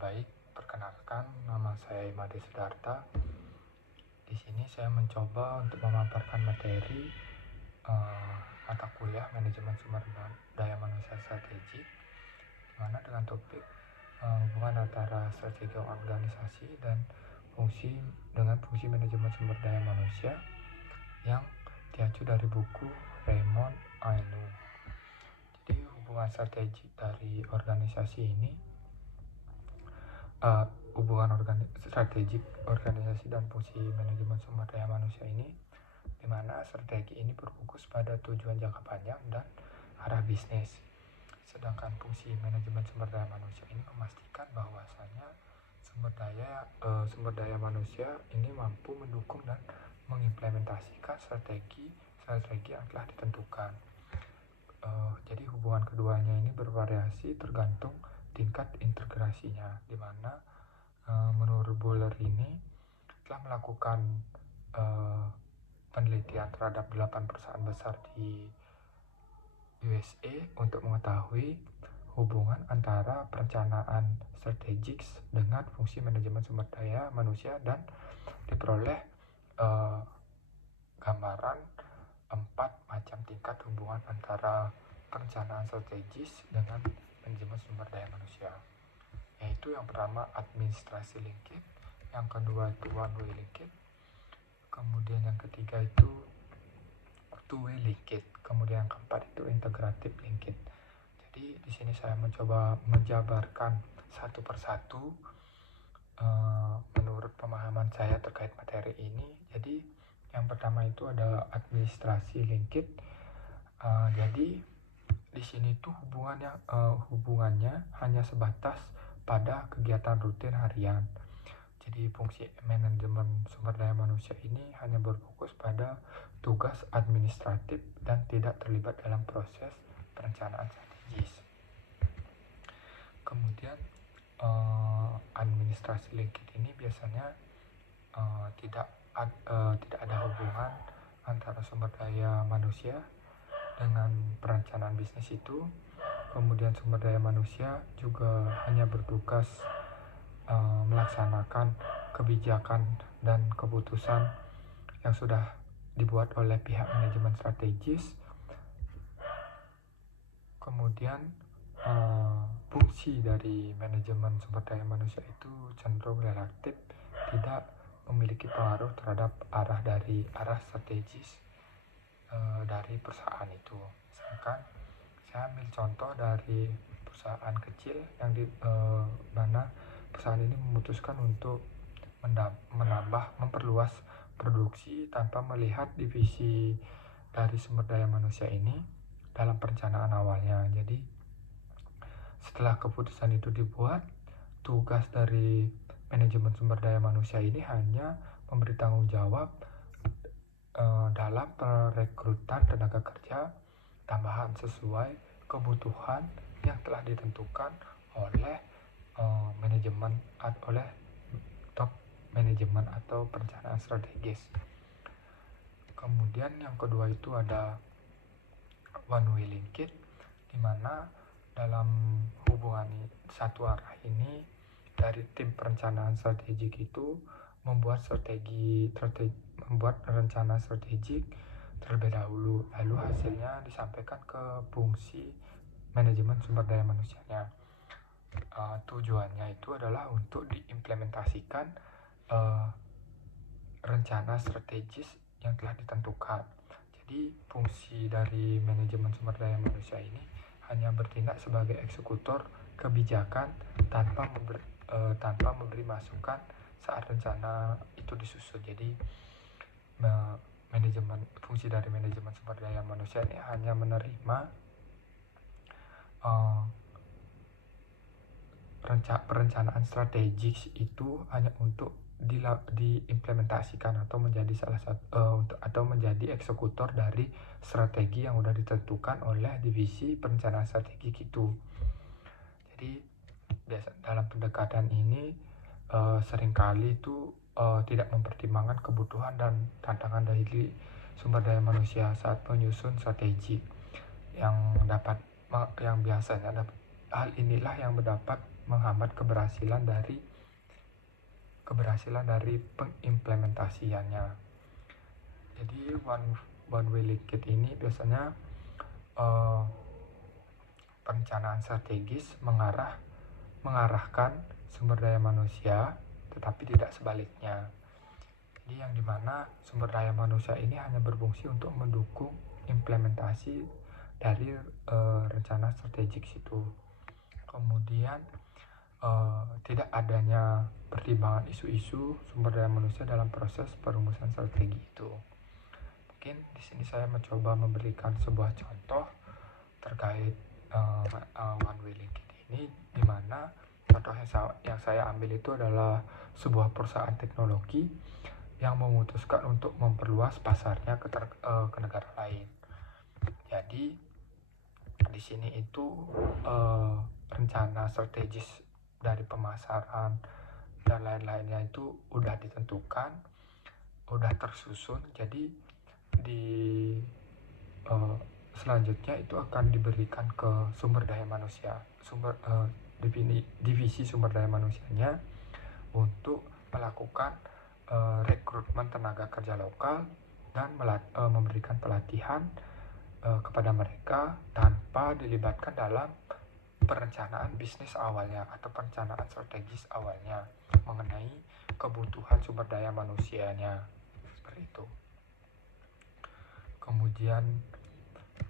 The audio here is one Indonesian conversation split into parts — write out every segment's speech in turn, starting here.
Baik, perkenalkan nama saya Imade Sidarta. Di sini saya mencoba untuk memaparkan materi mata kuliah Manajemen Sumber Daya Manusia Strategik, di mana dengan topik hubungan antara strategi organisasi dan fungsi manajemen sumber daya manusia yang diacu dari buku Raymond Ainu. Jadi hubungan strategik dari organisasi ini strategik organisasi dan fungsi manajemen sumber daya manusia ini, di mana strategi ini berfokus pada tujuan jangka panjang dan arah bisnis. Sedangkan fungsi manajemen sumber daya manusia ini memastikan bahwasanya sumber daya manusia ini mampu mendukung dan mengimplementasikan strategi yang telah ditentukan. Jadi hubungan keduanya ini bervariasi tergantung tingkat integrasinya, di mana menurut Buller ini telah melakukan penelitian terhadap 8 perusahaan besar di USA untuk mengetahui hubungan antara perencanaan strategik dengan fungsi manajemen sumber daya manusia, dan diperoleh gambaran 4 macam tingkat hubungan antara perencanaan strategis dengan manajemen sumber daya manusia, yaitu yang pertama administrasi linkage, yang kedua itu one way linkage, kemudian yang ketiga itu two way linkage, kemudian yang keempat itu integrative linkage. Jadi di sini saya mencoba menjabarkan satu persatu menurut pemahaman saya terkait materi ini. Jadi yang pertama itu ada administrasi linkage. Jadi di sini tuh hubungannya hanya sebatas pada kegiatan rutin harian. Jadi fungsi manajemen sumber daya manusia ini hanya berfokus pada tugas administratif dan tidak terlibat dalam proses perencanaan strategis. Kemudian administrasi linkage ini biasanya tidak ada hubungan antara sumber daya manusia dengan perencanaan bisnis itu. Kemudian sumber daya manusia juga hanya bertugas melaksanakan kebijakan dan keputusan yang sudah dibuat oleh pihak manajemen strategis. Kemudian fungsi dari manajemen sumber daya manusia itu cenderung relatif tidak memiliki pengaruh terhadap arah strategis dari perusahaan itu. Misalkan saya ambil contoh dari perusahaan kecil yang di mana perusahaan ini memutuskan untuk memperluas produksi tanpa melihat divisi dari sumber daya manusia ini dalam perencanaan awalnya. Jadi setelah keputusan itu dibuat, tugas dari manajemen sumber daya manusia ini hanya memberi tanggung jawab dalam perekrutan tenaga kerja tambahan sesuai kebutuhan yang telah ditentukan oleh top manajemen atau perencanaan strategis. Kemudian yang kedua itu ada one way linkage, di mana dalam hubungan satu arah ini dari tim perencanaan strategik itu membuat rencana strategik terlebih dahulu, lalu hasilnya disampaikan ke fungsi manajemen sumber daya manusianya. Tujuannya itu adalah untuk diimplementasikan rencana strategis yang telah ditentukan. Jadi fungsi dari manajemen sumber daya manusia ini hanya bertindak sebagai eksekutor kebijakan tanpa memberi masukan saat rencana itu disusun. Jadi fungsi dari manajemen sumber daya manusia ini hanya menerima perencanaan strategis itu hanya untuk diimplementasikan atau menjadi menjadi eksekutor dari strategi yang sudah ditentukan oleh divisi perencanaan strategik itu. Jadi dalam pendekatan ini seringkali itu tidak mempertimbangkan kebutuhan dan tantangan dari sumber daya manusia saat menyusun strategi yang biasanya dapat hal inilah yang mendapat menghambat keberhasilan dari pengimplementasiannya. Jadi one way linkage ini biasanya perencanaan strategis mengarahkan sumber daya manusia, tetapi tidak sebaliknya. Jadi yang dimana sumber daya manusia ini hanya berfungsi untuk mendukung implementasi dari rencana strategik itu. Kemudian tidak adanya pertimbangan isu-isu sumber daya manusia dalam proses perumusan strategi itu. Mungkin di sini saya mencoba memberikan sebuah contoh terkait one way linkage ini, di mana contoh yang saya ambil itu adalah sebuah perusahaan teknologi yang memutuskan untuk memperluas pasarnya ke negara lain. Jadi di sini itu rencana strategis dari pemasaran dan lain-lainnya itu udah ditentukan, udah tersusun. Jadi di selanjutnya itu akan diberikan ke sumber daya manusia, divisi sumber daya manusianya untuk melakukan rekrutmen tenaga kerja lokal dan memberikan pelatihan kepada mereka tanpa dilibatkan dalam perencanaan bisnis awalnya atau perencanaan strategis awalnya mengenai kebutuhan sumber daya manusianya, seperti itu. Kemudian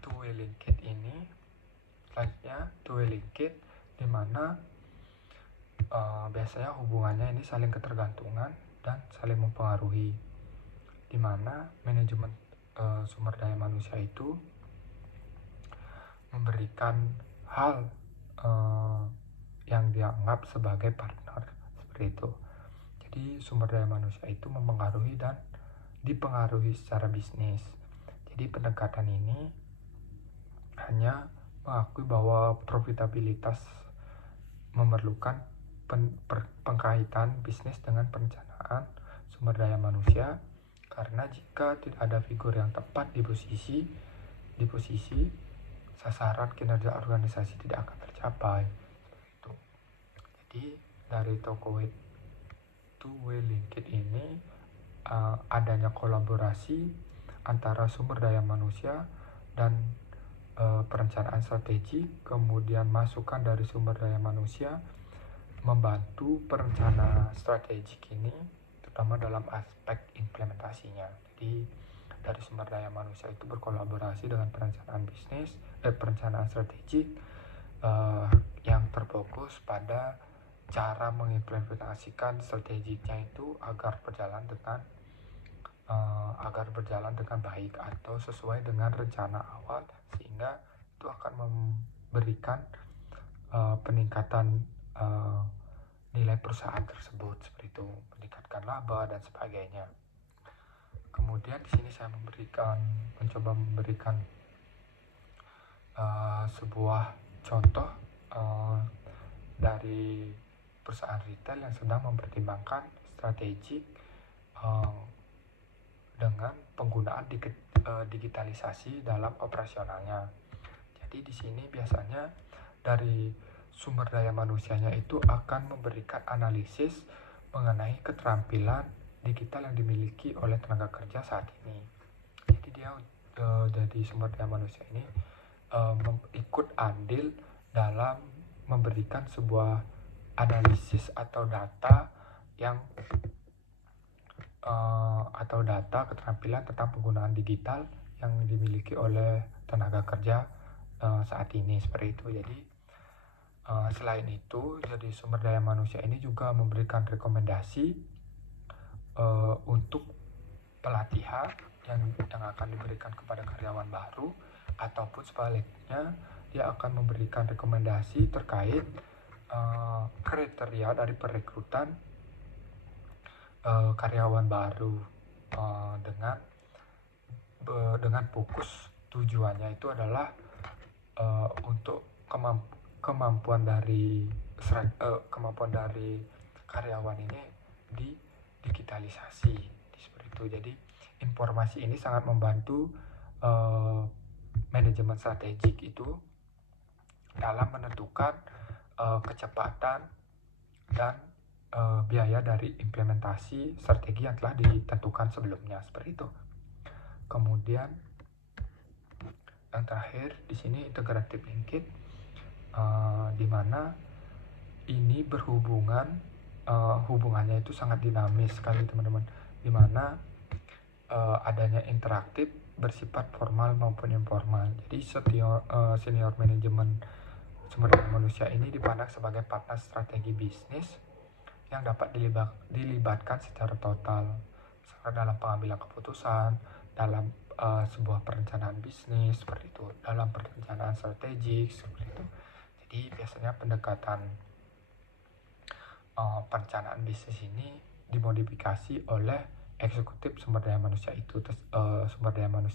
two way linkage ini, selanjutnya two way linkage di mana biasanya hubungannya ini saling ketergantungan dan saling mempengaruhi, di mana manajemen sumber daya manusia itu memberikan hal yang dianggap sebagai partner, seperti itu. Jadi sumber daya manusia itu mempengaruhi dan dipengaruhi secara bisnis. Jadi pendekatan ini hanya mengakui bahwa profitabilitas memerlukan pengkaitan bisnis dengan perencanaan sumber daya manusia, karena jika tidak ada figur yang tepat di posisi sasaran kinerja organisasi tidak akan tercapai. Itu. Jadi dari two way linkage ini adanya kolaborasi antara sumber daya manusia dan perencanaan strategi, kemudian masukan dari sumber daya manusia membantu perencanaan strategik ini, terutama dalam aspek implementasinya. Jadi dari sumber daya manusia itu berkolaborasi dengan perencanaan perencanaan strategik yang terfokus pada cara mengimplementasikan strateginya itu agar berjalan dengan baik atau sesuai dengan rencana awal, sehingga itu akan memberikan peningkatan nilai perusahaan tersebut, seperti itu, meningkatkan laba dan sebagainya. Kemudian di sini saya mencoba memberikan sebuah contoh dari perusahaan retail yang sedang mempertimbangkan strategi dengan penggunaan digitalisasi dalam operasionalnya. Jadi di sini biasanya dari sumber daya manusianya itu akan memberikan analisis mengenai keterampilan digital yang dimiliki oleh tenaga kerja saat ini. Jadi dia jadi sumber daya manusia ini ikut andil dalam memberikan sebuah analisis atau data keterampilan tentang penggunaan digital yang dimiliki oleh tenaga kerja saat ini, seperti itu. Jadi selain itu, jadi sumber daya manusia ini juga memberikan rekomendasi untuk pelatihan yang akan diberikan kepada karyawan baru, ataupun sebaliknya dia akan memberikan rekomendasi terkait kriteria dari perekrutan karyawan baru dengan fokus tujuannya itu adalah untuk kemampuan dari karyawan ini di digitalisasi, seperti itu. Jadi informasi ini sangat membantu manajemen strategik itu dalam menentukan kecepatan dan biaya dari implementasi strategi yang telah ditentukan sebelumnya, seperti itu. Kemudian yang terakhir di sini integrative linkage, di mana ini hubungannya itu sangat dinamis sekali teman-teman, di mana adanya interaktif bersifat formal maupun informal. Jadi senior manajemen sumber daya manusia ini dipandang sebagai partner strategi bisnis yang dapat dilibatkan secara total dalam pengambilan keputusan, dalam sebuah perencanaan bisnis seperti itu, dalam perencanaan strategik seperti itu. Jadi biasanya pendekatan perencanaan bisnis ini dimodifikasi oleh eksekutif sumber daya manusia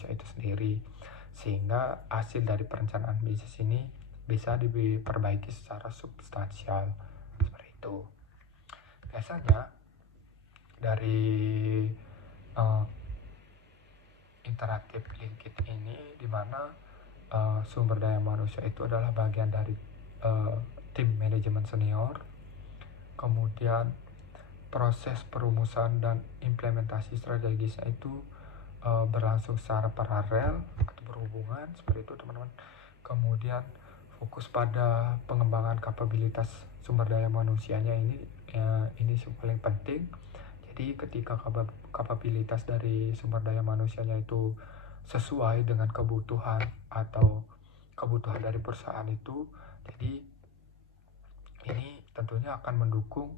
itu sendiri, sehingga hasil dari perencanaan bisnis ini bisa diperbaiki secara substansial seperti itu. Biasanya dari interaktif linkage ini, di mana sumber daya manusia itu adalah bagian dari tim manajemen senior. Kemudian proses perumusan dan implementasi strategisnya itu berlangsung secara paralel atau berhubungan seperti itu teman-teman. Kemudian fokus pada pengembangan kapabilitas sumber daya manusianya ini paling penting. Jadi ketika kapabilitas dari sumber daya manusianya itu sesuai dengan kebutuhan atau kebutuhan dari perusahaan itu, jadi ini tentunya akan mendukung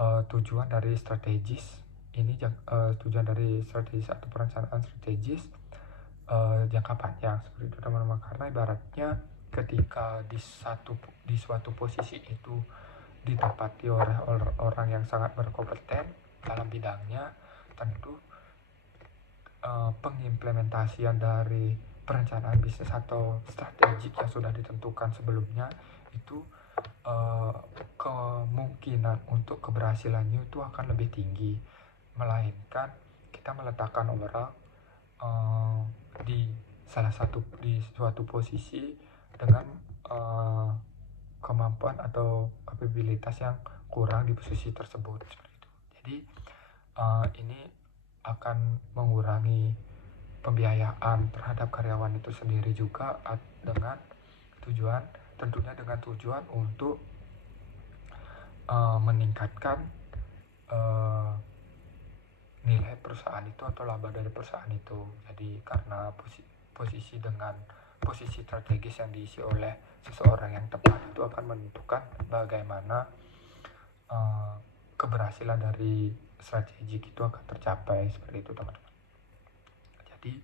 tujuan dari strategis atau perencanaan strategis jangka panjang seperti itu teman-teman. Karena ibaratnya ketika di suatu posisi itu ditempati oleh orang yang sangat berkompeten dalam bidangnya, tentu pengimplementasian dari perencanaan bisnis atau strategik yang sudah ditentukan sebelumnya itu kemungkinan untuk keberhasilannya itu akan lebih tinggi, melainkan kita meletakkan orang di suatu posisi dengan kemampuan atau kapabilitas yang kurang di posisi tersebut seperti itu. Jadi ini akan mengurangi pembiayaan terhadap karyawan itu sendiri juga, dengan tujuan untuk meningkatkan nilai perusahaan itu atau laba dari perusahaan itu. Jadi karena posisi strategis yang diisi oleh seseorang yang tepat itu akan menentukan bagaimana keberhasilan dari strategi itu akan tercapai seperti itu teman-teman. Jadi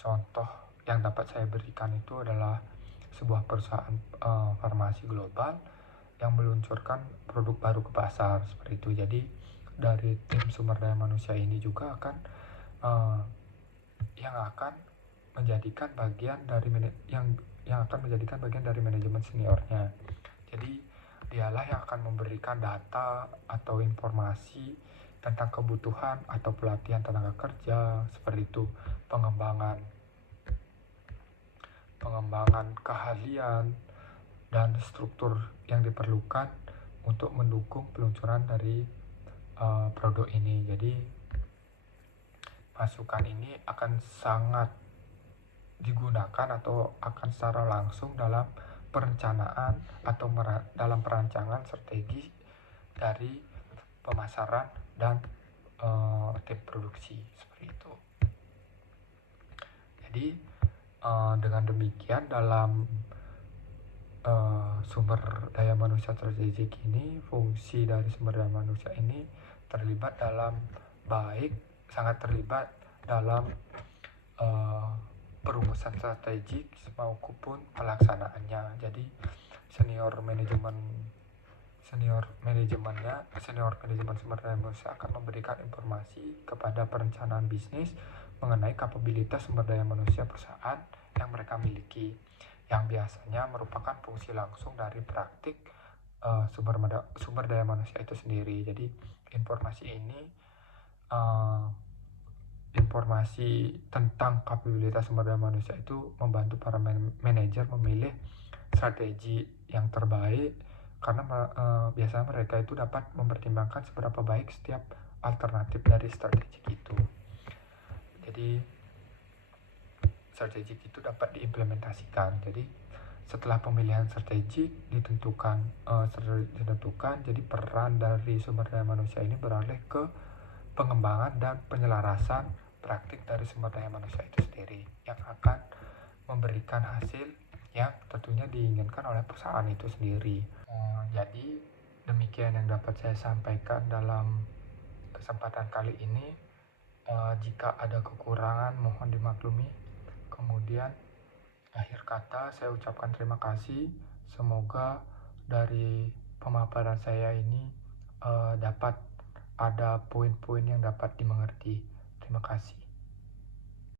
contoh yang dapat saya berikan itu adalah sebuah perusahaan farmasi global yang meluncurkan produk baru ke pasar seperti itu. Jadi dari tim sumber daya manusia ini juga akan yang akan menjadikan bagian dari manajemen seniornya. Jadi dialah yang akan memberikan data atau informasi tentang kebutuhan atau pelatihan tenaga kerja seperti itu, pengembangan keahlian dan struktur yang diperlukan untuk mendukung peluncuran dari produk ini. Jadi masukan ini akan sangat digunakan atau akan secara langsung dalam perencanaan atau dalam perancangan strategi dari pemasaran dan tim produksi seperti itu. Jadi dengan demikian dalam sumber daya manusia strategik ini, fungsi dari sumber daya manusia ini sangat terlibat dalam perumusan strategik maupun pelaksanaannya. Jadi senior manajemen sumber daya manusia akan memberikan informasi kepada perencanaan bisnis mengenai kapabilitas sumber daya manusia perusahaan yang mereka miliki, yang biasanya merupakan fungsi langsung dari praktik sumber daya manusia itu sendiri. Jadi informasi tentang kapabilitas sumber daya manusia itu membantu para manajer memilih strategi yang terbaik, karena biasanya mereka itu dapat mempertimbangkan seberapa baik setiap alternatif dari strategi itu. Jadi strategi itu dapat diimplementasikan. Jadi setelah pemilihan strategi ditentukan, jadi peran dari sumber daya manusia ini beralih ke pengembangan dan penyelarasan praktik dari sumber daya manusia itu sendiri yang akan memberikan hasil yang tentunya diinginkan oleh perusahaan itu sendiri. Jadi demikian yang dapat saya sampaikan dalam kesempatan kali ini. Jika ada kekurangan mohon dimaklumi. Kemudian akhir kata saya ucapkan terima kasih. Semoga dari pemaparan saya ini dapat ada poin-poin yang dapat dimengerti. Terima kasih.